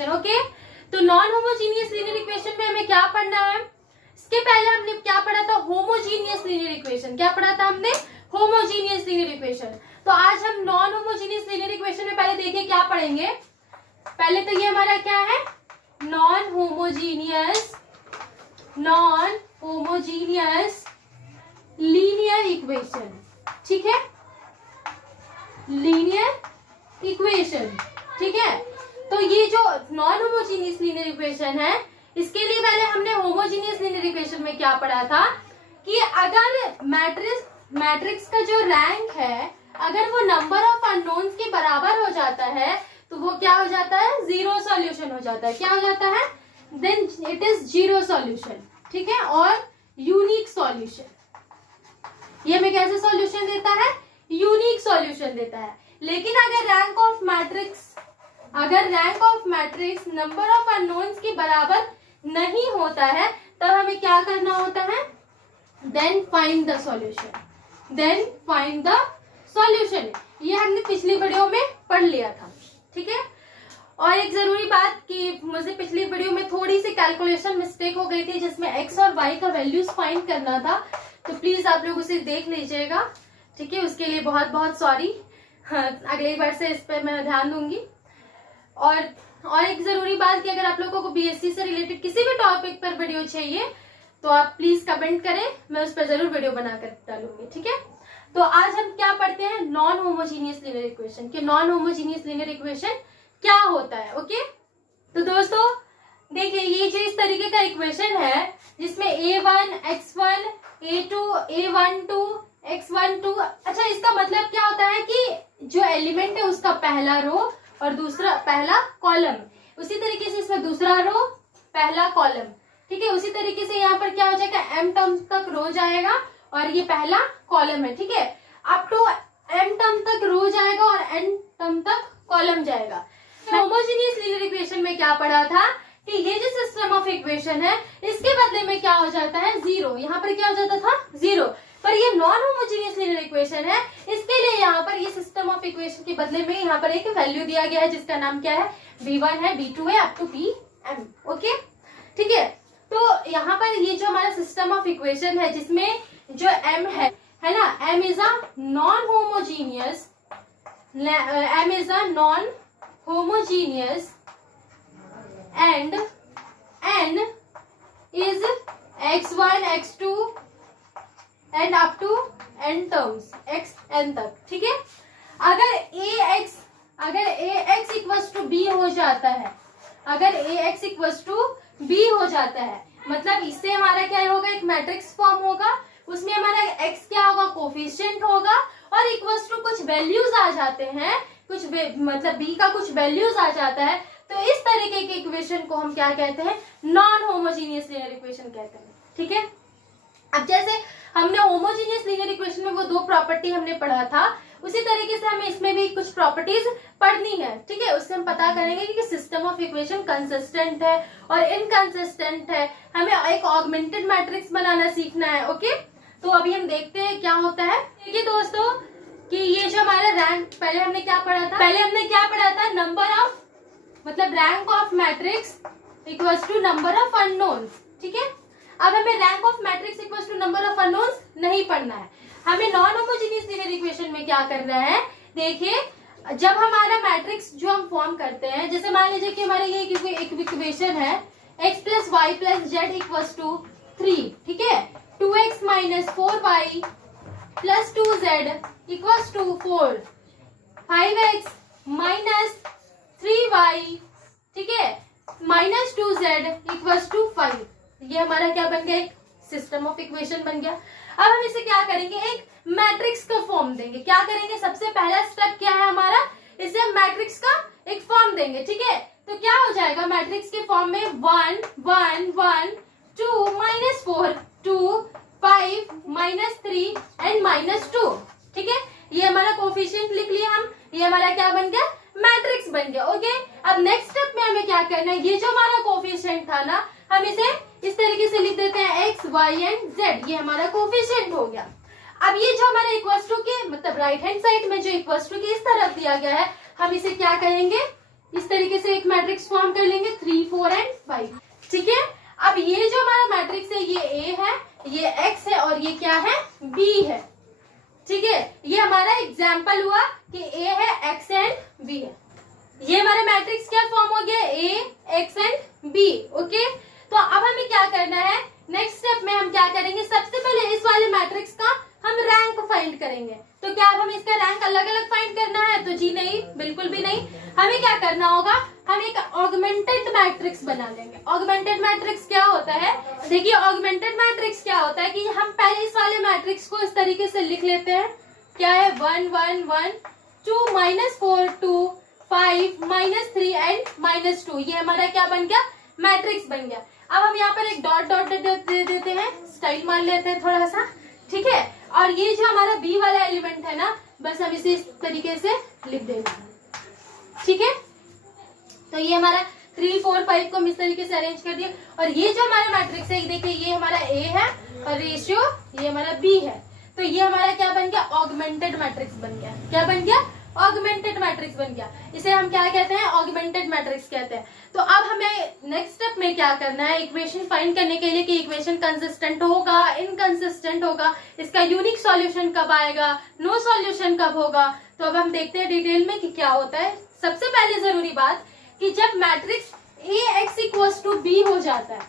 Equation. Okay, तो non homogeneous linear equation में हमें क्या पढ़ना है? इसके पहले हमने क्या पढ़ा था? Homogeneous linear equation. क्या पढ़ा था हमने? Homogeneous linear equation. तो आज हम नॉन होमोजीनियस लीनियर इक्वेशन में पहले देखिए क्या पढ़ेंगे। पहले तो ये हमारा क्या है? Non homogeneous linear equation. ठीक है, लीनियर इक्वेशन। ठीक है, तो ये जो नॉन होमोजीनियस लीनियर इक्वेशन है, इसके लिए पहले हमने होमोजीनियस लीनियर इक्वेशन में क्या पढ़ा था कि अगर मैट्रिक्स का जो रैंक है, अगर वो नंबर ऑफ अननोन्स के बराबर हो जाता है तो वो क्या हो जाता है? जीरो सॉल्यूशन हो जाता है। क्या हो जाता है? Then it is zero solution. ठीक है, और यूनिक सॉल्यूशन। ये हमें कैसे सॉल्यूशन देता है? यूनिक सॉल्यूशन देता है। लेकिन अगर rank of matrix number of unknowns के बराबर नहीं होता है, तब हमें क्या करना होता है? Then find the solution. ये हमने पिछली वीडियो में पढ़ लिया था। ठीक है, और एक जरूरी बात कि मुझे पिछली वीडियो में थोड़ी सी कैलकुलेशन मिस्टेक हो गई थी, जिसमें एक्स और वाई का वैल्यूज फाइंड करना था, तो प्लीज आप लोग उसे देख लीजिएगा। ठीक है, उसके लिए बहुत बहुत सॉरी। हाँ, अगली बार से इस पर मैं ध्यान दूंगी। और एक जरूरी बात कि अगर आप लोगों को बीएससी से रिलेटेड किसी भी टॉपिक पर वीडियो चाहिए तो आप प्लीज कमेंट करें, मैं उस पर जरूर वीडियो बनाकर डालूंगी। ठीक है, तो आज हम क्या पढ़ते हैं? Non homogeneous linear equation. कि नॉन होमोजीनियस लीनियर इक्वेशन क्या होता है। ओके, तो दोस्तों देखिए, ये जो इस तरीके का इक्वेशन है जिसमें a1 x1 a2 a12 x12, अच्छा इसका मतलब क्या होता है कि जो एलिमेंट है उसका पहला रो और दूसरा पहला कॉलम, उसी तरीके से इसमें दूसरा रो पहला कॉलम। ठीक है, उसी तरीके से यहाँ पर क्या हो जाएगा? m टर्म तक रो जाएगा और ये पहला कॉलम है। ठीक है, अप टू m टर्म तक रो जाएगा और n टर्म तक कॉलम जाएगा। होमोजीनियस लीनियर इक्वेशन में क्या पढ़ा था कि ये जो सिस्टम ऑफ इक्वेशन है, इसके बदले में क्या हो जाता है? जीरो। यहाँ पर क्या हो जाता था? जीरो। पर ये नॉन होमोजीनियस लीनियर इक्वेशन है, इसके लिए यहाँ पर ये सिस्टम ऑफ इक्वेशन के बदले में यहाँ पर एक वैल्यू दिया गया है जिसका नाम क्या है? v1 है, v2 है, अप टू pm। ओके, ठीक है, तो यहाँ पर ये जो हमारा सिस्टम ऑफ इक्वेशन है जिसमें जो m है ना, m is a non homogeneous and n is x1 x2 and up to n terms, xn तक। ठीक है, अगर ax इक्वल्स टू b हो जाता है, मतलब इससे हमारा क्या होगा? एक मैट्रिक्स फॉर्म होगा, उसमें हमारा x क्या होगा? कोफिशिएंट होगा, और इक्वल्स टू कुछ वैल्यूज आ जाते हैं, मतलब b का कुछ वैल्यूज आ जाता है, तो इस तरीके के इक्वेशन को हम क्या कहते हैं? नॉन होमोजीनियस लीनियर इक्वेशन कहते हैं। ठीक है, अब जैसे हमने होमोजीनियस लीनियर इक्वेशन में वो दो प्रॉपर्टी हमने पढ़ा था, उसी तरीके से हमें इसमें भी कुछ प्रॉपर्टीज पढ़नी है। ठीक है, उससे हम पता करेंगे कि सिस्टम ऑफ इक्वेशन कंसिस्टेंट है और इनकंसिस्टेंट है। हमें एक ऑगमेंटेड मैट्रिक्स बनाना सीखना है। ओके, तो अभी हम देखते हैं क्या होता है। देखिए दोस्तों कि ये जो हमारा रैंक, पहले हमने क्या पढ़ा था? नंबर ऑफ, मतलब rank of matrix equals to number of unknowns. ठीक है, अब हमें rank of matrix equals to number of unknowns नहीं पढ़ना है, हमें नॉन होमोजीनियस लीनियर इक्वेशन में क्या करना है? देखिए, जब हमारा मैट्रिक्स जो हम फॉर्म करते हैं, जैसे मान लीजिए कि हमारे ये एक इक्वेशन है x plus Y plus Z equals to 3। ठीक है, 2x minus 4y plus 2z equals to 4, 5x minus 3y, ठीक है, माइनस 2z इक्वल्स टू 5। ये हमारा क्या बन गया? एक सिस्टम ऑफ इक्वेशन बन गया। अब हम इसे क्या करेंगे? एक मैट्रिक्स का फॉर्म देंगे। क्या करेंगे? सबसे पहला स्टेप क्या है हमारा? इसे हम मैट्रिक्स का एक फॉर्म देंगे। ठीक है, तो क्या हो जाएगा? मैट्रिक्स के फॉर्म में 1 1 1 2 माइनस 4 2 5 माइनस 3 एंड माइनस 2। ठीक है, ये हमारा कोफिशिएंट लिख लिया हम, ये हमारा क्या बन गया? मैट्रिक्स बन गया। ओके, अब नेक्स्ट स्टेप में हमें क्या करना है? ये जो हमारा कोफिशिएंट था ना, हम इसे इस तरीके से लिख देते हैं x, y एंड z। ये हमारा कोफिशिएंट हो गया। अब ये जो हमारा इक्वल्स टू के मतलब राइट हैंड साइड में जो इक्वल्स टू की इस तरफ दिया गया है, हम इसे क्या कहेंगे? इस तरीके से एक मैट्रिक्स फॉर्म कर लेंगे 3, 4 एंड 5। ठीक है, अब ये जो हमारा मैट्रिक्स है ये ए है, ये एक्स है और ये क्या है, बी है। ठीक है, ये हमारा एग्जाम्पल हुआ कि ए है, एक्स एंड बी है। ये हमारा मैट्रिक्स क्या फॉर्म हो गया, ए, एक्स एंड बी। ओके, तो अब हमें क्या करना है, नेक्स्ट स्टेप में हम क्या करेंगे, सबसे पहले इस वाले मैट्रिक्स का हम रैंक फाइंड करेंगे। तो क्या अब हमें इसका रैंक अलग अलग फाइंड करना है, तो जी नहीं, बिल्कुल भी नहीं। हमें क्या करना होगा, हम एक ऑगमेंटेड मैट्रिक्स बना लेंगे। ऑगमेंटेड मैट्रिक्स क्या होता है, देखिए ऑगमेंटेड मैट्रिक्स क्या होता है कि हम पहले इस वाले मैट्रिक्स को इस तरीके से लिख लेते हैं, क्या है 1, 1, 1, 2, -4, 2, 5, -3 एंड -2। ये हमारा क्या बन गया, मैट्रिक्स बन गया। अब हम यहाँ पर एक डॉट डॉट दे देते हैं, स्टाइल मान लेते हैं थोड़ा सा। ठीक है, और ये जो हमारा बी वाला एलिमेंट है ना, बस हम इसे इस तरीके से लिख देंगे। ठीक है, तो ये हमारा 3, 4, 5 को हम इस तरीके से अरेंज कर दिया। और ये जो हमारा मैट्रिक्स है, देखिए ये हमारा ए है और रेशियो ये हमारा बी है। तो ये हमारा क्या बन गया, ऑगमेंटेड मैट्रिक्स बन गया। क्या बन गया, ऑगमेंटेड मैट्रिक्स बन गया। इसे हम क्या कहते हैं, ऑगमेंटेड मैट्रिक्स कहते हैं। तो अब हमें नेक्स्ट स्टेप में क्या करना है, इक्वेशन फाइंड करने के लिए कि इक्वेशन कंसिस्टेंट होगा, इनकंसिस्टेंट होगा, इसका यूनिक सॉल्यूशन कब आएगा, नो सॉल्यूशन कब होगा। तो अब हम देखते हैं डिटेल में कि क्या होता है। सबसे पहले जरूरी बात कि जब matrix Ax equals to B हो जाता है,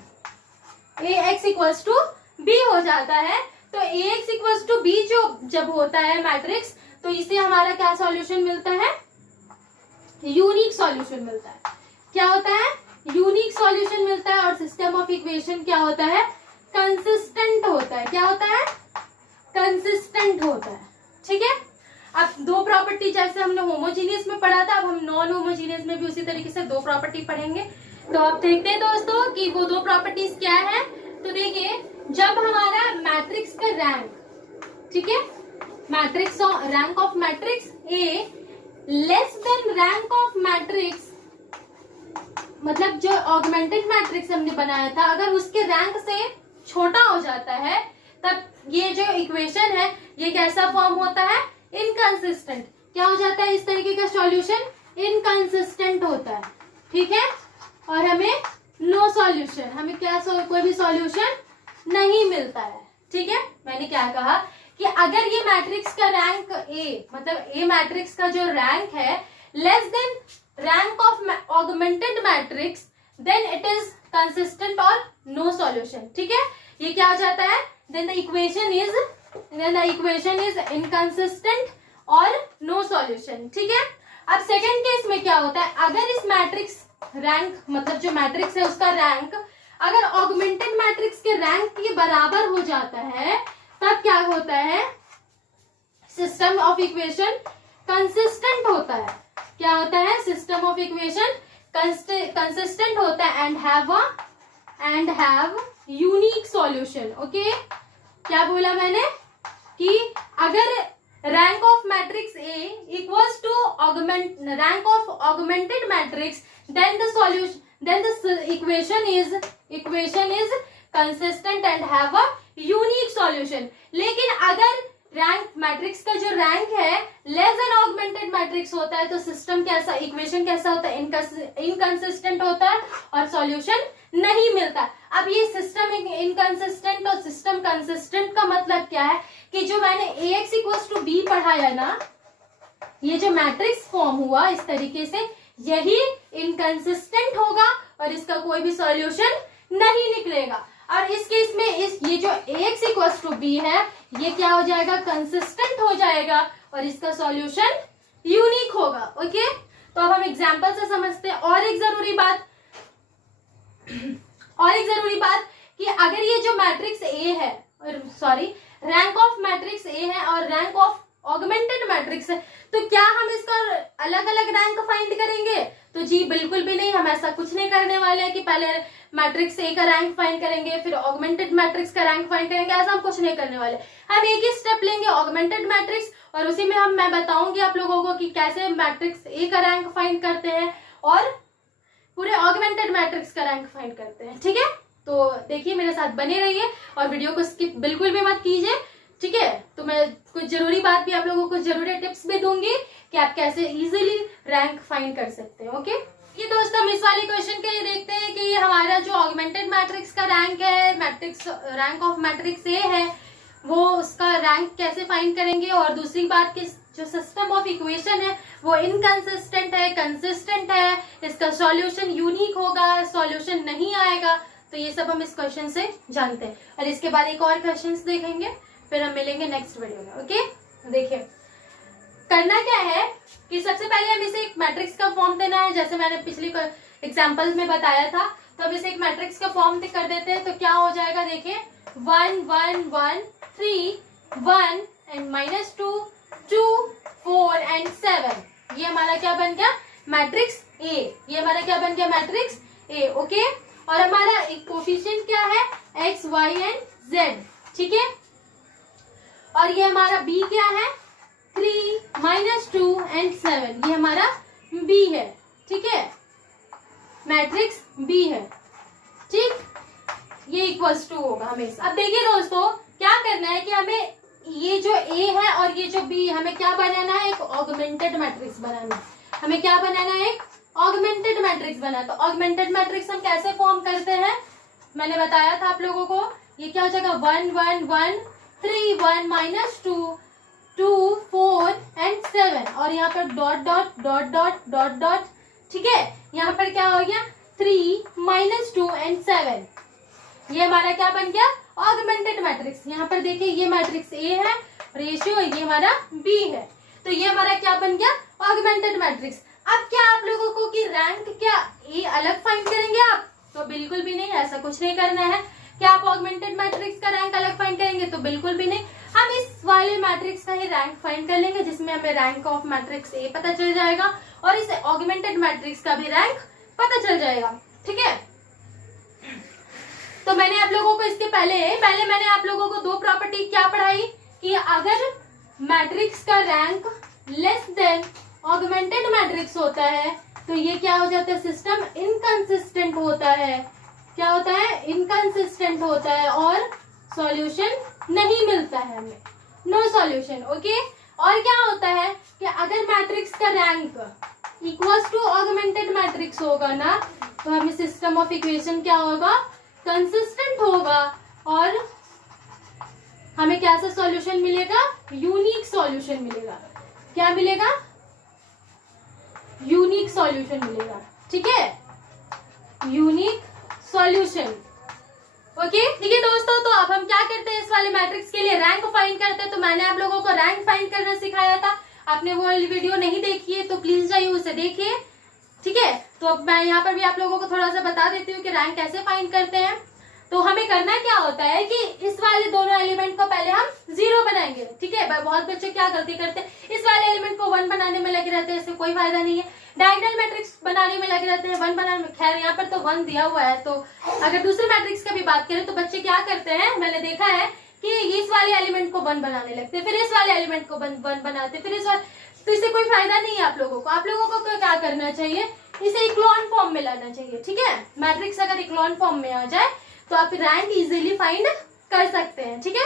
Ax इक्वल्स टू बी हो जाता है, तो Ax इक्वल्स टू बी जो जब होता है मैट्रिक्स, तो इसे हमारा क्या सॉल्यूशन मिलता है, यूनिक सॉल्यूशन मिलता है। क्या होता है, यूनिक सॉल्यूशन मिलता है। और सिस्टम ऑफ इक्वेशन क्या होता है, कंसिस्टेंट होता है। क्या होता है, कंसिस्टेंट होता है। ठीक है, अब दो प्रॉपर्टी जैसे हमने होमोजीनियस में पढ़ा था, अब हम नॉन होमोजीनियस में भी उसी तरीके से दो प्रॉपर्टी पढ़ेंगे। तो अब देखते हैं दोस्तों कि वो दो प्रॉपर्टीज क्या है। तो देखिए, जब हमारा मैट्रिक्स का रैंक, ठीक है, matrix rank of matrix A less than rank of matrix, मतलब जो ऑगमेंटेड मैट्रिक्स हमने बनाया था, अगर उसके रैंक से छोटा हो जाता है, तब ये जो इक्वेशन है ये कैसा फॉर्म होता है, इनकंसिस्टेंट। क्या हो जाता है, इस तरीके का सॉल्यूशन इनकंसिस्टेंट होता है। ठीक है, और हमें नो सॉल्यूशन, हमें क्या कोई भी सॉल्यूशन नहीं मिलता है। ठीक है, मैंने क्या कहा कि अगर ये मैट्रिक्स का रैंक ए, मतलब ए मैट्रिक्स का जो रैंक है less than rank of augmented matrix, then it is consistent और नो सॉल्यूशन। ठीक है, ये क्या हो जाता है, then the equation is inconsistent और नो सॉल्यूशन। ठीक है, अब सेकंड केस में क्या होता है, अगर इस मैट्रिक्स रैंक, मतलब जो मैट्रिक्स है उसका रैंक अगर ऑगमेंटेड मैट्रिक्स के रैंक के बराबर हो जाता है, तब क्या होता है, सिस्टम ऑफ इक्वेशन कंसिस्टेंट होता है। क्या होता है, सिस्टम ऑफ इक्वेशन कंसिस्टेंट होता है and have unique solution. Okay, क्या बोला मैंने कि अगर rank of matrix A equals to rank of augmented matrix, then the equation is consistent and have a unique solution। लेकिन अगर रैंक मैट्रिक्स का जो रैंक है लेस देन ऑगमेंटेड मैट्रिक्स होता है, तो सिस्टम कैसा, इक्वेशन कैसा होता है, इनकंसिस्टेंट होता है और सॉल्यूशन नहीं मिलता। अब ये सिस्टम इनकंसिस्टेंट और सिस्टम कंसिस्टेंट का मतलब क्या है कि जो मैंने Ax इक्वल्स टू बी पढ़ाया ना, ये जो मैट्रिक्स फॉर्म हुआ इस तरीके से, यही इनकंसिस्टेंट होगा और इसका कोई भी सॉल्यूशन नहीं निकलेगा। और इस केस में ये जो Ax इक्वल्स टू बी है, ये क्या हो जाएगा, कंसिस्टेंट हो जाएगा और इसका सॉल्यूशन यूनिक होगा। ओके, तो अब हम एग्जांपल से समझते हैं। और एक जरूरी बात कि अगर ये जो मैट्रिक्स ए है, रैंक ऑफ मैट्रिक्स ए है और रैंक ऑफ ऑगमेंटेड मैट्रिक्स है, तो क्या हम इसका अलग अलग रैंक फाइंड करेंगे, तो जी बिल्कुल भी नहीं। हम ऐसा कुछ नहीं करने वाले हैं कि पहले मैट्रिक्स ए का रैंक फाइंड करेंगे फिर ऑगमेंटेड मैट्रिक्स का रैंक फाइंड करेंगे, ऐसा हम कुछ नहीं करने वाले। हम एक ही स्टेप लेंगे, ऑगमेंटेड मैट्रिक्स, और उसी में मैं बताऊंगी आप लोगों को कि कैसे मैट्रिक्स ए का रैंक फाइंड करते हैं और पूरे ऑगमेंटेड मैट्रिक्स का रैंक फाइंड करते हैं। ठीक है, तो देखिए मेरे साथ बने रहिए और वीडियो को स्किप बिल्कुल भी मत कीजिए। ठीक है, तो मैं कुछ जरूरी बात भी आप लोगों को, जरूरी टिप्स भी दूंगी कि आप कैसे इजीली रैंक फाइंड कर सकते हैं। ओके, ये दोस्तों हम इस वाले क्वेश्चन के लिए देखते हैं कि हमारा जो ऑगमेंटेड मैट्रिक्स का रैंक है, मैट्रिक्स रैंक ऑफ मैट्रिक्स ए है, वो उसका रैंक कैसे फाइंड करेंगे। और दूसरी बात कि जो सिस्टम ऑफ इक्वेशन है वो इनकंसिस्टेंट है, कंसिस्टेंट है, इसका सॉल्यूशन यूनिक होगा, सॉल्यूशन नहीं आएगा। तो ये सब हम इस क्वेश्चन से जानते हैं और इसके बाद एक और क्वेश्चन देखेंगे, फिर हम मिलेंगे नेक्स्ट वीडियो में। ओके, देखिए करना क्या है कि सबसे पहले हम इसे एक मैट्रिक्स का फॉर्म देना है, जैसे मैंने पिछली एग्जाम्पल में बताया था। तो हम इसे एक मैट्रिक्स का फॉर्म कर देते हैं। तो क्या हो जाएगा, देखिए 1 1 1 3 1 एंड -2 2 4 एंड 7। ये हमारा क्या बन गया, मैट्रिक्स ए। ये हमारा क्या बन गया, मैट्रिक्स ए। ओके, और हमारा एक कोफिशिएंट क्या है, x y एंड z। ठीक है, और ये हमारा b क्या है, 3 -2 एंड 7। ये हमारा b है। ठीक है, मैट्रिक्स b है। ठीक, ये इक्वल्स टू होगा हमेशा। अब देखिए दोस्तों, क्या करना है कि हमें ये जो a है और ये जो b, हमें क्या बनाना है, एक ऑगमेंटेड मैट्रिक्स बनाना है। हमें क्या बनाना है, एक ऑगमेंटेड मैट्रिक्स बना। तो ऑगमेंटेड मैट्रिक्स हम कैसे फॉर्म करते हैं, मैंने बताया था आप लोगों को। ये क्या हो जाएगा, 1 1 1 3 1 -2 2 4 एंड 7, और यहाँ पर dot dot dot dot dot dot. ठीक है, यहाँ पर क्या हो गया, 3 -2 एंड 7। ये हमारा क्या बन गया, ऑगमेंटेड मैट्रिक्स। यहाँ पर देखिए ये मैट्रिक्स ए है, रेशियो ये हमारा बी है। तो ये हमारा क्या बन गया, ऑगमेंटेड मैट्रिक्स। अब क्या आप लोगों को कि रैंक क्या ए अलग फाइंड करेंगे आप, तो बिल्कुल भी नहीं, ऐसा कुछ नहीं करना है। क्या आप ऑगमेंटेड मैट्रिक्स का रैंक अलग फाइंड करेंगे, तो बिल्कुल भी नहीं। हम इस वाले मैट्रिक्स का ही रैंक फाइंड कर लेंगे, जिसमें हमें रैंक ऑफ मैट्रिक्स ए पता चल जाएगा और इस ऑगमेंटेड मैट्रिक्स का भी रैंक पता चल जाएगा। ठीक है, तो मैंने आप लोगों को इसके पहले मैंने आप लोगों को दो प्रॉपर्टी क्या पढ़ाई कि अगर मैट्रिक्स का rank less than augmented matrix होता है तो ये क्या हो जाता है, सिस्टम इनकंसिस्टेंट होता है। क्या होता है, इनकंसिस्टेंट होता है और सॉल्यूशन नहीं मिलता है हमें, नो सॉल्यूशन। ओके, और क्या होता है कि अगर मैट्रिक्स का rank equals to augmented matrix होगा ना, तो हमें सिस्टम ऑफ इक्वेशन क्या होगा, कंसिस्टेंट होगा और हमें क्या सा सॉल्यूशन मिलेगा, यूनिक सॉल्यूशन मिलेगा। क्या मिलेगा, यूनिक सॉल्यूशन मिलेगा। ठीक है, यूनिक सॉल्यूशन। ओके, ठीक है दोस्तों, तो अब हम क्या करते हैं, इस वाले मैट्रिक्स के लिए रैंक फाइंड करते हैं। तो मैंने आप लोगों को रैंक फाइंड करना सिखाया था, आपने वो वीडियो नहीं देखी है तो प्लीज जाइए उसे देखिए। ठीक है, तो अब मैं यहाँ पर भी आप लोगों को थोड़ा सा बता देती हूँ कि रैंक कैसे फाइंड करते हैं। तो हमें करना क्या होता है कि इस वाले दोनों एलिमेंट को पहले हम 0 बनाएंगे। ठीक है, बहुत बच्चे क्या गलती करते हैं, इस वाले एलिमेंट को 1 बनाने में लगे रहते हैं, इससे कोई फायदा नहीं है। डायगोनल मैट्रिक्स बनाने में लगे रहते हैं, 1 बनाने में। खैर यहाँ पर तो 1 दिया हुआ है, तो अगर दूसरे मैट्रिक्स का भी बात करें तो बच्चे क्या करते हैं, मैंने देखा है कि इस वाले एलिमेंट को 1 बनाने लगते हैं, फिर इस वाले एलिमेंट को 1 बनाते, फिर इस वाले। तो इससे कोई फायदा नहीं है आप लोगों को। आप लोगों को तो क्या करना चाहिए, इसे इक्लोन फॉर्म में लाना चाहिए। ठीक है, मैट्रिक्स अगर इक्लोन फॉर्म में आ जाए तो आप रैंक इजीली फाइंड कर सकते हैं। ठीक है,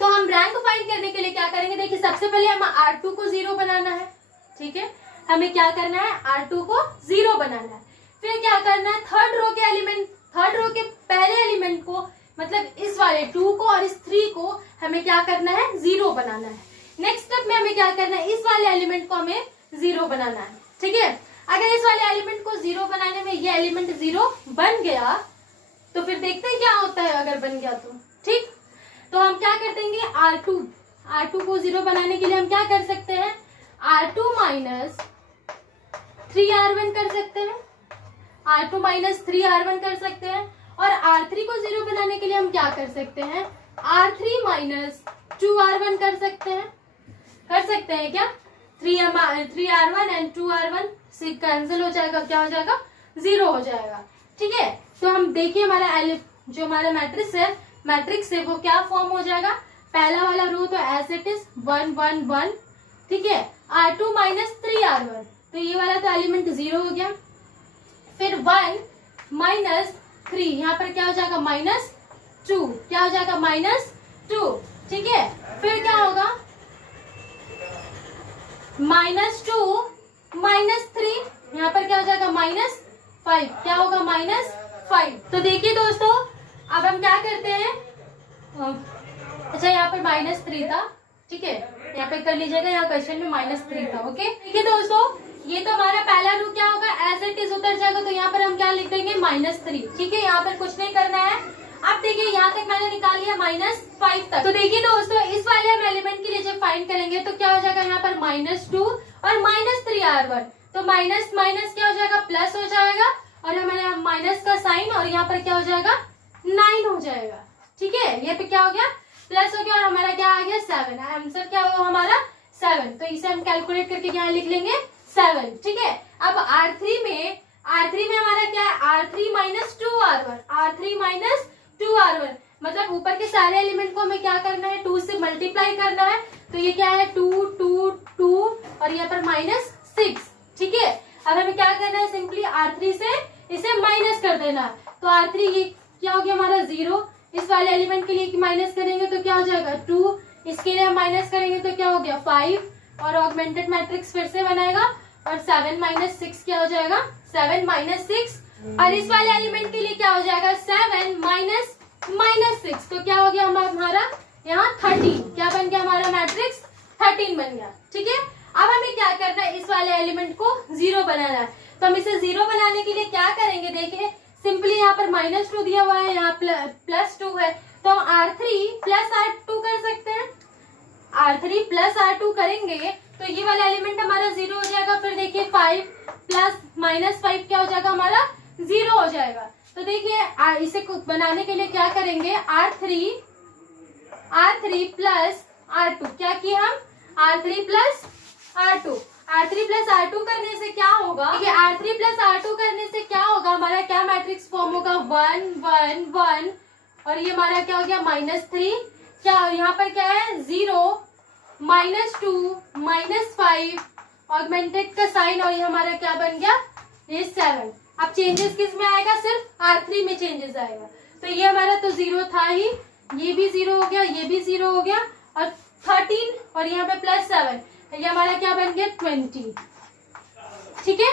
तो हम रैंक फाइंड करने के लिए क्या करेंगे, देखिए सबसे पहले हम R2 को 0 बनाना है। ठीक है, हमें क्या करना है, R2 को 0 बनाना है। फिर क्या करना है, थर्ड रो के पहले एलिमेंट को, मतलब इस वाले 2 को और इस 3 को हमें क्या करना है, 0 बनाना है। नेक्स्ट स्टेप में हमें क्या करना है, इस वाले एलिमेंट को हमें 0 बनाना है। ठीक है, अगर इस वाले एलिमेंट को 0 बनाने में ये एलिमेंट 0 बन गया तो फिर देखते हैं क्या होता है अगर बन गया तो। ठीक, तो हम क्या कर देंगे, R2 को 0 बनाने के लिए हम क्या कर सकते हैं, R2 माइनस 3R1 कर सकते हैं, R2 माइनस 3R1 कर सकते हैं। और R3 को 0 बनाने के लिए हम क्या कर सकते हैं, R3 माइनस 2R1 कर सकते हैं क्या, 3R1 एंड 2R1 से कैंसिल हो जाएगा, क्या हो जाएगा, 0 हो जाएगा। ठीक है, तो हम देखिए हमारा मैट्रिक्स है वो क्या फॉर्म हो जाएगा, पहला वाला रो तो एज इट इज 1 1 1। ठीक है, R2 माइनस 3R1, तो ये वाला तो एलिमेंट 0 हो गया। फिर 1 माइनस 3, यहाँ पर क्या हो जाएगा, -2, क्या हो जाएगा, -2। ठीक है, फिर क्या होगा, -2 -3, यहाँ पर क्या हो जाएगा -5, क्या होगा -5। तो देखिए दोस्तों, अब हम क्या करते हैं, अच्छा यहाँ पर -3 था, ठीक है, यहाँ पे कर लीजिएगा, यहाँ क्वेश्चन में -3 था। ओके, ठीक है दोस्तों, ये तो हमारा पहला रू क्या होगा, एज इट इज उतर जाएगा। तो यहाँ पर हम क्या लिख देंगे -3, ठीक है, यहाँ पर कुछ नहीं करना है। अब देखिए यहाँ तक मैंने निकाल लिया -5 तक। तो देखिए दोस्तों, इस वाले हम एलिमेंट के लिए जब फाइंड करेंगे तो क्या हो जाएगा, यहाँ पर -2 और -3r1, तो माइनस माइनस क्या हो जाएगा, प्लस हो जाएगा, और हमारे माइनस का साइन, और यहाँ पर क्या हो जाएगा 9 हो जाएगा। ठीक है, ये पे क्या हो गया, प्लस हो गया, और हमारा क्या आ गया 7। आंसर क्या होगा हमारा 7। तो इसे हम कैलकुलेट करके क्या लिख लेंगे 7। ठीक है, अब R3 में हमारा क्या है, R3 minus 2R1, R3 minus 2R1, मतलब ऊपर के सारे एलिमेंट को हमें क्या करना है, 2 से मल्टीप्लाई करना है। तो ये क्या है 2 2 2 और यहाँ पर -6। ठीक है, अब हमें क्या करना है, सिंपली R3 से इसे माइनस कर देना है। तो R3 ये क्या हो गया हमारा 0, इस वाले एलिमेंट के लिए माइनस करेंगे तो क्या हो जाएगा 2, इसके लिए हम माइनस करेंगे तो क्या हो गया 5, और ऑगमेंटेड मैट्रिक्स फिर से बनाएगा, और 7 - 6 क्या हो जाएगा 7 - 6, और इस वाले एलिमेंट के लिए क्या हो जाएगा 7 - 6, तो क्या हो गया हमारा यहाँ 13, क्या बन गया हमारा मैट्रिक्स 13 बन गया। ठीक है, अब हमें क्या करना है, इस वाले एलिमेंट को 0 बनाना है। तो हम इसे 0 बनाने के लिए क्या करेंगे, देखिए सिंपली यहाँ पर -2 दिया हुआ है, यहाँ +2 है, तो हम R3 + R2 कर सकते हैं। R3 + R2 करेंगे तो ये वाला एलिमेंट हमारा 0 हो जाएगा। फिर देखिए 5 + -5 क्या हो जाएगा हमारा 0 हो जाएगा। तो देखिए इसे बनाने के लिए क्या करेंगे, R3 + R2, क्या किया हम R3 + R2 करने से क्या होगा, देखिए R3 + R2 करने से क्या होगा, हमारा क्या मैट्रिक्स फॉर्म होगा 1 1 1, और ये हमारा क्या हो गया -3, क्या यहाँ पर क्या है 0 -2 -5, ऑगमेंटेड का साइन, और ये हमारा क्या बन गया ये 7। अब चेंजेस किस में आएगा, सिर्फ R3 में चेंजेस आएगा। तो ये हमारा तो 0 था ही, ये भी 0 हो गया, ये भी 0 हो गया, और 13 और यहाँ पे +7, ये हमारा क्या बन गया 20। ठीक है,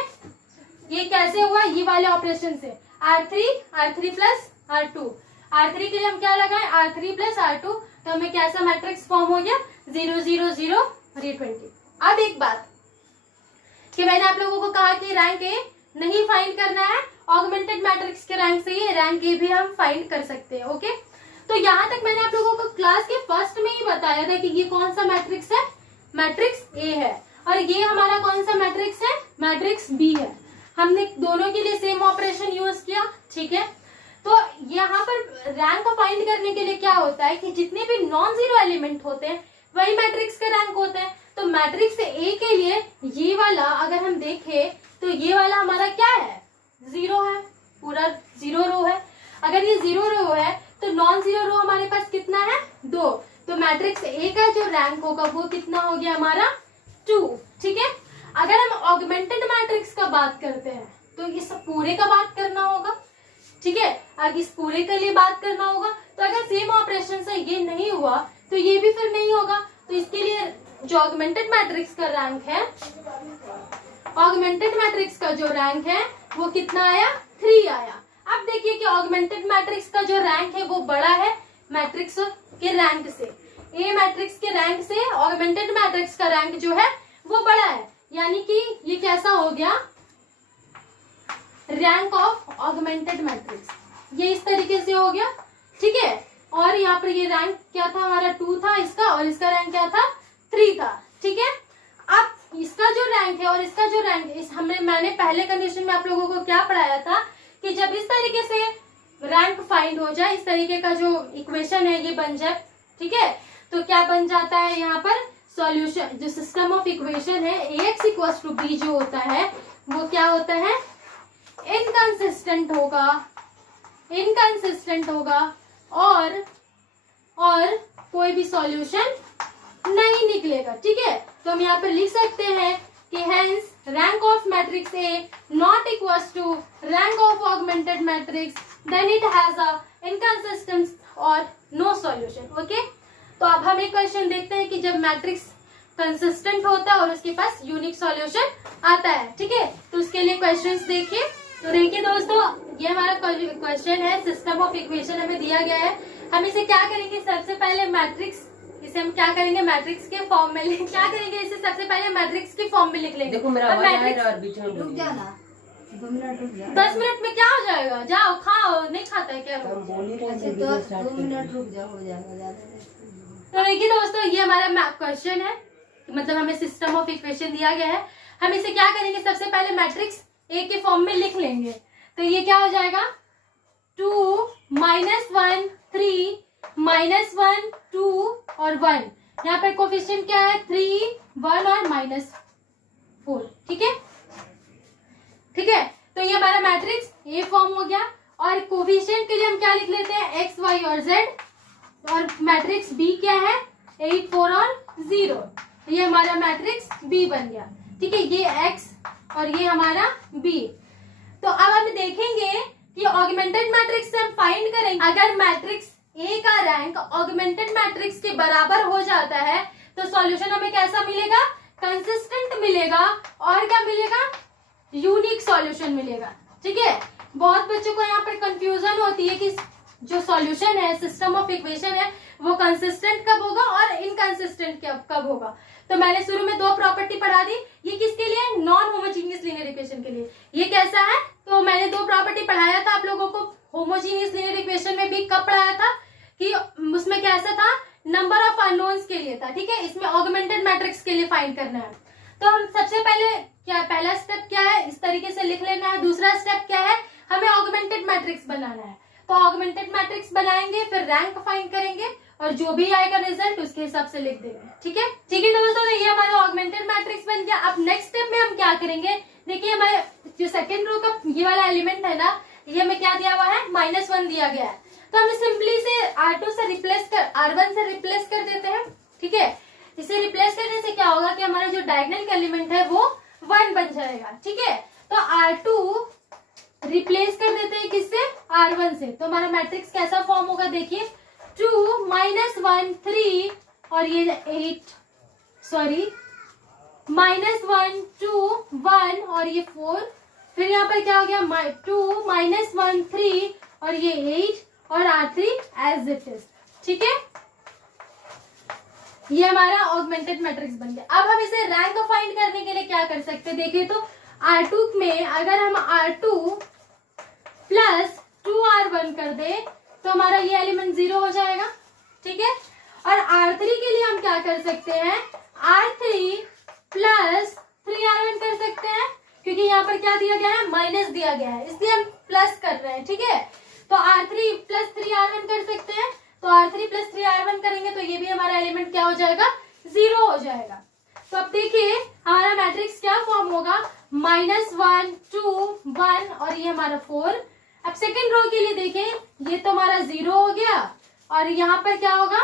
ये कैसे हुआ, ये वाले ऑपरेशन से R3 + R2, R3 के लिए हम क्या लगाए R3 + R2, तो हमें कैसा मैट्रिक्स फॉर्म हो गया 0 0 0 और ये 20। अब एक बात कि मैंने आप लोगों को कहा कि रैंक ए नहीं फाइंड करना है, ऑगमेंटेड मैट्रिक्स के रैंक से ही रैंक ए भी हम फाइंड कर सकते हैं। ओके, तो यहाँ तक मैंने आप लोगों को क्लास के फर्स्ट में ही बताया था कि ये कौन सा मैट्रिक्स है, मैट्रिक्स ए है, और ये हमारा कौन सा मैट्रिक्स है, मैट्रिक्स बी है। हमने दोनों के लिए सेम ऑपरेशन यूज किया। ठीक है, तो यहाँ पर रैंक को फाइंड करने के लिए क्या होता है कि जितने भी नॉन जीरो एलिमेंट होते हैं वही मैट्रिक्स के रैंक होते हैं। तो मैट्रिक्स ए के लिए ये वाला अगर हम देखें तो ये वाला हमारा क्या है 0 है, पूरा 0 रो है। अगर ये 0 रो है तो नॉन जीरो रो हमारे पास कितना है 2, तो मैट्रिक्स ए का जो रैंक होगा वो कितना हो गया हमारा 2। ठीक है, अगर हम ऑगमेंटेड मैट्रिक्स का बात करते हैं तो इस पूरे का बात करना होगा। ठीक है, अगर इस पूरे के लिए बात करना होगा तो अगर सेम ऑपरेशन से ये नहीं हुआ तो ये भी फिर नहीं होगा। तो इसके लिए जो ऑगमेंटेड मैट्रिक्स का रैंक है, ऑगमेंटेड मैट्रिक्स का जो रैंक है वो कितना आया 3 आया। अब देखिए कि ऑगमेंटेड मैट्रिक्स का जो रैंक है वो बड़ा है मैट्रिक्स के रैंक से। ए मैट्रिक्स के रैंक से ऑगमेंटेड मैट्रिक्स का रैंक जो है वो बड़ा है, यानी कि ये कैसा हो गया रैंक ऑफ ऑगमेंटेड मैट्रिक्स, ये इस तरीके से हो गया। ठीक है, और यहाँ पर ये रैंक क्या था हमारा 2 था इसका, और इसका रैंक क्या था 3 था। ठीक है, अब इसका जो रैंक है और इसका जो रैंक है, मैंने पहले कंडीशन में आप लोगों को क्या पढ़ाया था कि जब इस तरीके से रैंक फाइंड हो जाए, इस तरीके का जो इक्वेशन है ये बन जाए। ठीक है, तो क्या बन जाता है यहाँ पर सॉल्यूशन, जो सिस्टम ऑफ इक्वेशन है Ax = b जो होता है वो क्या होता है इनकंसिस्टेंट होगा और कोई भी सॉल्यूशन नहीं निकलेगा। ठीक है, तो हम यहाँ पर लिख सकते हैं कि hence rank of matrix A not equals to rank of augmented matrix, then it has a inconsistent or no solution. Okay, तो अब हम एक क्वेश्चन देखते हैं कि जब मैट्रिक्स कंसिस्टेंट होता है और उसके पास यूनिक सॉल्यूशन आता है। ठीक है, तो उसके लिए क्वेश्चंस देखिए। तो देखिए दोस्तों, ये हमारा क्वेश्चन है, सिस्टम ऑफ इक्वेशन हमें दिया गया है। हम इसे क्या करेंगे, सबसे पहले मैट्रिक्स, इसे हम क्या करेंगे मैट्रिक्स के फॉर्म में क्या करेंगे, इसे सबसे पहले मैट्रिक्स की फॉर्म में लिख लेंगे। देखो मेरा मैट्रिक्स 10 मिनट में क्या हो जाएगा, जाओ खाओ, नहीं खाता है क्या? 2 मिनट रुक जाओ, हो जाएगा। तो देखिए दोस्तों, ये हमारा क्वेश्चन है, मतलब हमें सिस्टम ऑफ इक्वेशन दिया गया है। हम इसे क्या करेंगे, सबसे पहले मैट्रिक्स ए के फॉर्म में लिख लेंगे। तो ये क्या हो जाएगा, 2 -1 3 -1 2 और 1। यहाँ पर कोफिशिएंट क्या है, 3 1 और -4। ठीक है, ठीक है। तो ये हमारा मैट्रिक्स ए फॉर्म हो गया। और कोफिशिएंट के लिए हम क्या लिख लेते हैं, एक्स वाई और जेड। और मैट्रिक्स बी क्या है, 8 4 और 0। ये हमारा मैट्रिक्स बी बन गया। ठीक है, ये एक्स और ये हमारा बी। तो अब हम देखेंगे कि ऑगमेंटेड मैट्रिक्स से हम फाइंड करेंगे, अगर मैट्रिक्स ए का रैंक ऑगमेंटेड मैट्रिक्स के बराबर हो जाता है तो सॉल्यूशन हमें कैसा मिलेगा, कंसिस्टेंट मिलेगा। और क्या मिलेगा, यूनिक सॉल्यूशन मिलेगा। ठीक है, बहुत बच्चों को यहाँ पर कंफ्यूजन होती है कि जो सॉल्यूशन है, सिस्टम ऑफ इक्वेशन है, वो कंसिस्टेंट कब होगा और इनकंसिस्टेंट कब होगा। तो मैंने शुरू में 2 प्रॉपर्टी पढ़ा दी। ये किसके लिए, नॉन होमोजीनियस लीनियर इक्वेशन के लिए। ये कैसा है, तो मैंने 2 प्रॉपर्टी पढ़ाया था आप लोगों को होमोजीनियस लीनियर इक्वेशन में भी। कब पढ़ाया था कि उसमें कैसा था, नंबर ऑफ अननोन्स के लिए था। ठीक है, इसमें ऑगमेंटेड मैट्रिक्स के लिए फाइंड करना है। तो हम सबसे पहले क्या, पहला स्टेप क्या है, इस तरीके से लिख लेना है। दूसरा स्टेप क्या है, हमें ऑगमेंटेड मैट्रिक्स बनाना है। तो ऑगमेंटेड मैट्रिक्स बनाएंगे, फिर रैंक फाइंड करेंगे और जो भी आएगा रिजल्ट उसके हिसाब से लिख देंगे। ठीक है, ठीक है दोस्तों, ये हमारा ऑगमेंटेड मैट्रिक्स बन गया। अब नेक्स्ट स्टेप में हम क्या करेंगे, देखिए हमारे जो सेकंड रो का ये वाला एलिमेंट है ना, ये हमें क्या दिया हुआ है, -1 दिया गया है। तो हम सिंपली से R2 से रिप्लेस कर, R1 से रिप्लेस कर देते हैं। ठीक है, इसे रिप्लेस करने से क्या होगा कि हमारा जो डायगोनल एलिमेंट है वो 1 बन जाएगा। ठीक है, तो R2 रिप्लेस कर देते हैं किससे, R1 से। तो हमारा मैट्रिक्स कैसा फॉर्म होगा, देखिए 2 -1 3 और ये 8, सॉरी -1 2 1 और ये 4। फिर यहाँ पर क्या हो गया, 2 -1 3 और ये 8 और R3 एज इट इज। ठीक है, ये हमारा ऑगमेंटेड मैट्रिक्स बन गया। अब हम इसे रैंक फाइंड करने के लिए क्या कर सकते हैं, देखिए तो R2 में अगर हम R2 प्लस 2R1 कर दे तो हमारा ये एलिमेंट 0 हो जाएगा। ठीक है, और R3 के लिए हम क्या कर सकते हैं, R3 प्लस 3R1 कर सकते हैं, क्योंकि यहाँ पर क्या दिया गया है, माइनस दिया गया है, इसलिए हम प्लस कर रहे हैं। ठीक है, तो R3 प्लस 3R1 कर सकते हैं। तो R3 प्लस 3R1 करेंगे तो ये भी हमारा एलिमेंट क्या हो जाएगा, 0 हो जाएगा। तो अब देखिए हमारा मैट्रिक्स क्या फॉर्म होगा, -1 2 1 और ये हमारा 4। अब सेकेंड रो के लिए देखें, ये तो हमारा 0 हो गया और यहाँ पर क्या होगा,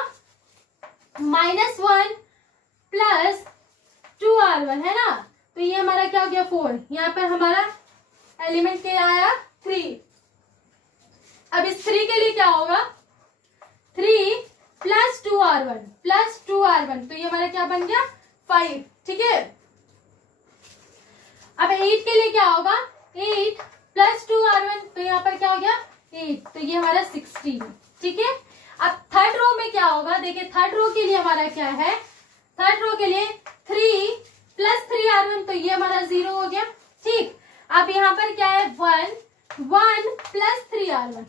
-1 प्लस 2R1 है ना, तो ये हमारा क्या हो गया 4। यहाँ पर हमारा एलिमेंट क्या आया, 3। अब इस 3 के लिए क्या होगा, 3 प्लस 2R1 तो ये हमारा क्या बन गया, 5। ठीक है, अब 8 के लिए क्या होगा, 8 प्लस 2R1 तो यहाँ पर क्या हो गया 8, तो ये हमारा 16। ठीक है, अब थर्ड रो में क्या होगा, देखिए थर्ड रो के लिए हमारा क्या है, थर्ड रो के लिए 3 प्लस 3R1 तो ये हमारा 0 हो गया। ठीक, अब यहाँ पर क्या है 1 प्लस 3R1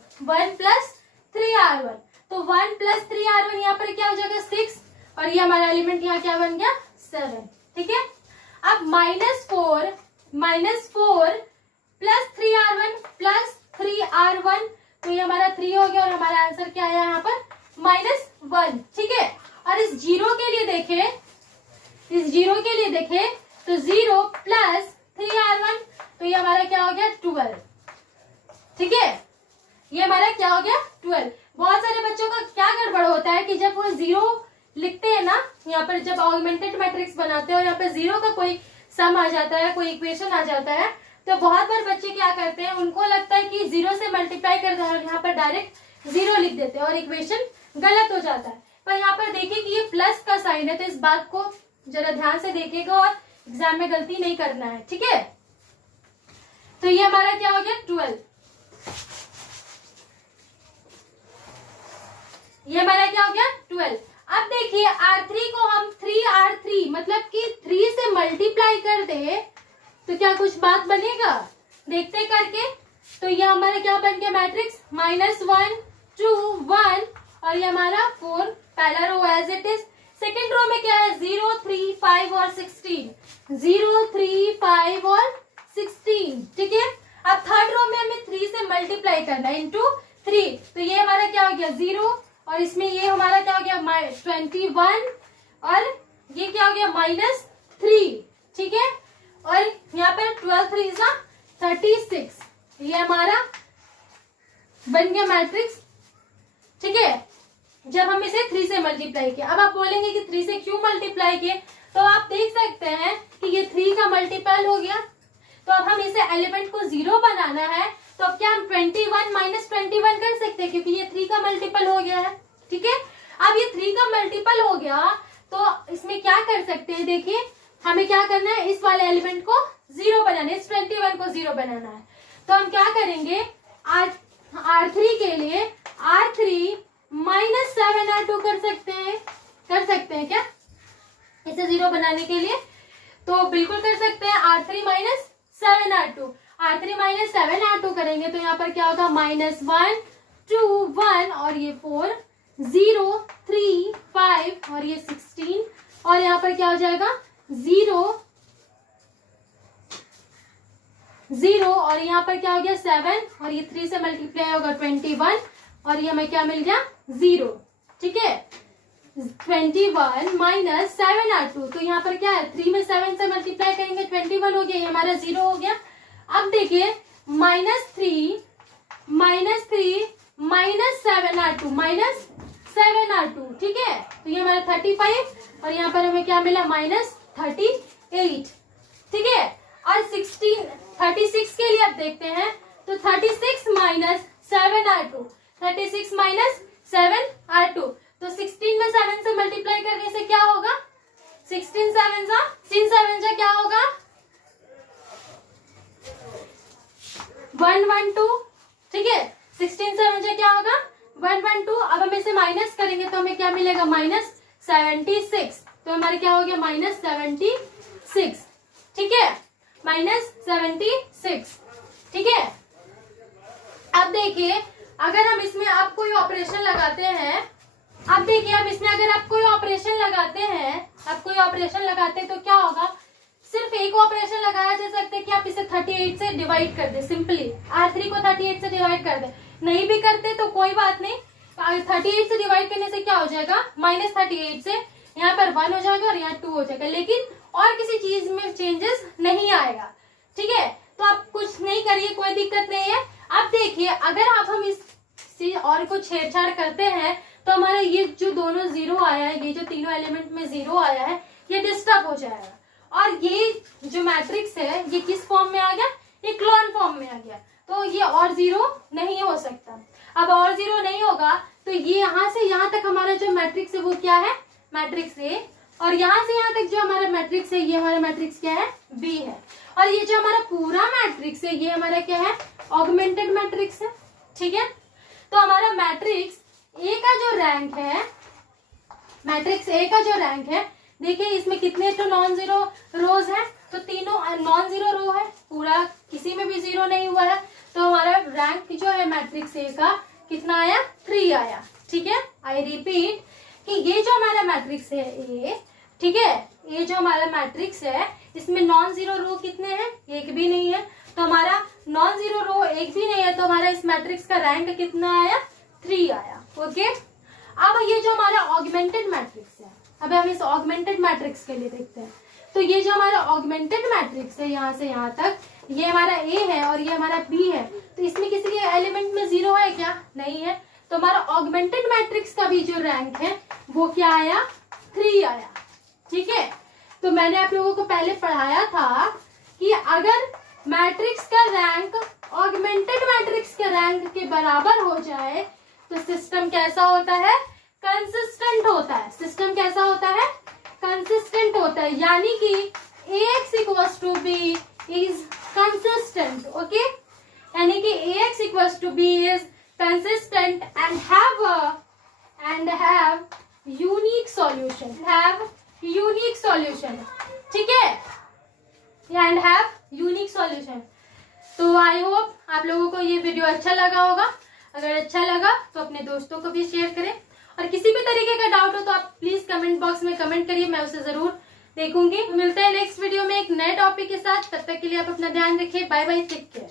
तो 1 प्लस 3R1 यहाँ पर क्या हो जाएगा 6 और ये हमारा एलिमेंट यहाँ क्या बन गया 7। ठीक है, अब -4 प्लस 3R1 प्लस 3R1 तो ये हमारा 3 हो गया और हमारा आंसर क्या है यहाँ पर -1। ठीक है, और इस जीरो के लिए देखें तो 0 प्लस 3R1 तो ये हमारा क्या हो गया 12। ठीक है, ये हमारा क्या हो गया 12। बहुत सारे बच्चों का क्या गड़बड़ होता है कि जब वो 0 लिखते हैं ना, यहाँ पर जब ऑगमेंटेड मैट्रिक्स बनाते हैं और यहाँ पर 0 का कोई सम आ जाता है, कोई इक्वेशन आ जाता है, तो बहुत बार बच्चे क्या करते हैं, उनको लगता है कि 0 से मल्टीप्लाई करते हैं और यहाँ पर डायरेक्ट 0 लिख देते हैं और इक्वेशन गलत हो जाता है। पर यहाँ पर देखिए कि ये प्लस का साइन है, तो इस बात को जरा ध्यान से देखिएगा और एग्जाम में गलती नहीं करना है, ठीक है। तो ये हमारा क्या हो गया 12, ये हमारा क्या हो गया 12। अब देखिए R3 को हम 3R3 मतलब कि 3 से मल्टीप्लाई कर दे तो क्या कुछ बात बनेगा, देखते करके। तो ये हमारा क्या बन गया मैट्रिक्स -1 2 1 और ये हमारा 4, पहला row as it is. Second row में क्या है 0 3 5 और 16, 0 3 5 और 16, ठीक है। अब थर्ड रो में हमें 3 से मल्टीप्लाई करना है इंटू 3, तो ये हमारा क्या हो गया 0 और इसमें ये हमारा क्या हो गया 21 और ये क्या हो गया -3, ठीक है। और यहाँ पर 12 3 सा 36, ये हमारा बन गया मैट्रिक्स, ठीक है। जब हम इसे 3 से मल्टीप्लाई किया, अब आप बोलेंगे कि 3 से क्यों मल्टीप्लाई किए, तो आप देख सकते हैं कि ये 3 का मल्टीपल हो गया। तो अब हम इसे एलिमेंट को 0 बनाना है, तो अब क्या हम 21 - 21 कर सकते हैं क्योंकि ये 3 का मल्टीपल हो गया है, ठीक है। अब ये 3 का मल्टीपल हो गया तो इसमें क्या कर सकते हैं, देखिए हमें क्या करना है, इस वाले एलिमेंट को 0 बनाना है, इस 21 को 0 बनाना है। तो हम क्या करेंगे R3 के लिए R3 -7R2 कर सकते हैं क्या इसे 0 बनाने के लिए, तो बिल्कुल कर सकते हैं। R3 -7R2, R3 -7R2 करेंगे तो यहाँ पर क्या होगा -1 2 1 और ये 4 0 3 5 और ये 16 और यहाँ पर क्या हो जाएगा 0 0 और यहाँ पर क्या हो गया 7 और ये 3 से मल्टीप्लाई होगा 21 और ये हमें क्या मिल गया 0, ठीक है। 21 - 7R2, तो यहाँ पर क्या है 3 में 7 से मल्टीप्लाई करेंगे 21 हो गया, ये हमारा 0 हो गया। अब देखिए -3 -7R2 ठीक है, तो ये हमारा 35 और यहाँ पर हमें क्या मिला -38, ठीक है। और 36 के लिए अब देखते हैं, तो 36 - 7R2, 36 - 7R2, तो 16 में 7 से मल्टीप्लाई करने से क्या होगा 16 7 जा क्या होगा 112, ठीक है। 16 7 जा क्या होगा 112। अब हम इसे माइनस करेंगे तो हमें क्या मिलेगा -76, तो हमारे क्या हो गया -76, ठीक है, -76, ठीक है। अब देखिए अगर हम इसमें अब कोई ऑपरेशन लगाते हैं, अब देखिए अब इसमें अगर आप कोई ऑपरेशन लगाते हैं, तो क्या होगा, सिर्फ एक ऑपरेशन लगाया जा सकता है कि आप इसे 38 से डिवाइड कर दे, सिंपली R3 को 38 से डिवाइड कर दे। नहीं भी करते तो कोई बात नहीं, 38 से डिवाइड करने से क्या हो जाएगा -38 से यहाँ पर 1 हो जाएगा और यहाँ 2 हो जाएगा, लेकिन और किसी चीज में चेंजेस नहीं आएगा, ठीक है। तो आप कुछ नहीं करिए, कोई दिक्कत नहीं है। अब देखिए अगर आप हम इस और को छेड़छाड़ करते हैं तो हमारा ये जो दोनों 0 आया है, ये जो तीनों एलिमेंट में 0 आया है, ये डिस्टर्ब हो जाएगा और ये जो मैट्रिक्स है ये किस फॉर्म में आ गया, इक्लोन फॉर्म में आ गया, तो ये और 0 नहीं हो सकता। अब और 0 नहीं होगा तो ये यहाँ से यहाँ तक हमारा जो मैट्रिक्स है वो क्या है मैट्रिक्स A, और यहाँ से यहाँ तक जो हमारा मैट्रिक्स है ये हमारा मैट्रिक्स क्या है B है, और ये जो हमारा पूरा मैट्रिक्स है ये हमारा क्या है ऑगमेंटेड मैट्रिक्स है, ठीक है। तो हमारा मैट्रिक्स A का जो रैंक है, मैट्रिक्स A का जो रैंक है, देखिए इसमें कितने तो नॉन जीरो रोज है, तो तीनों नॉन जीरो रो है, पूरा किसी में भी 0 नहीं हुआ है, तो हमारा रैंक जो है मैट्रिक्स A का कितना आया 3 आया, ठीक है। आई रिपीट कि ये जो हमारा मैट्रिक्स है A, ठीक है, ये जो हमारा मैट्रिक्स है इसमें नॉन जीरो रो कितने हैं, एक भी नहीं है, तो हमारा नॉन जीरो रो एक भी नहीं है, तो हमारा इस मैट्रिक्स का रैंक कितना आया 3 आया, ओके। अब ये जो हमारा ऑगमेंटेड मैट्रिक्स है, अब हम इस ऑगमेंटेड मैट्रिक्स के लिए देखते हैं, तो ये जो हमारा ऑगमेंटेड मैट्रिक्स है यहाँ से यहाँ तक, ये हमारा A है और ये हमारा B है, तो इसमें किसी के एलिमेंट में 0 है क्या, नहीं है, तो हमारा ऑगमेंटेड मैट्रिक्स का भी जो रैंक है वो क्या आया 3 आया, ठीक है। तो मैंने आप लोगों को पहले पढ़ाया था कि अगर मैट्रिक्स का रैंक ऑगमेंटेड मैट्रिक्स के रैंक के बराबर हो जाए तो सिस्टम कैसा होता है कंसिस्टेंट होता है, सिस्टम कैसा होता है कंसिस्टेंट होता है, यानी कि ax equals to b is consistent, okay, यानी कि ax equals to b is consistent and have unique solution, ठीक है, एंड हैव यूनिक सॉल्यूशन। तो आई होप आप लोगों को ये वीडियो अच्छा लगा होगा। अगर अच्छा लगा तो अपने दोस्तों को भी शेयर करें, और किसी भी तरीके का डाउट हो तो आप प्लीज कमेंट बॉक्स में कमेंट करिए, मैं उसे जरूर देखूंगी। मिलते हैं नेक्स्ट वीडियो में एक नए टॉपिक के साथ, तब तक के लिए आप अपना ध्यान रखिए। Bye bye, take care.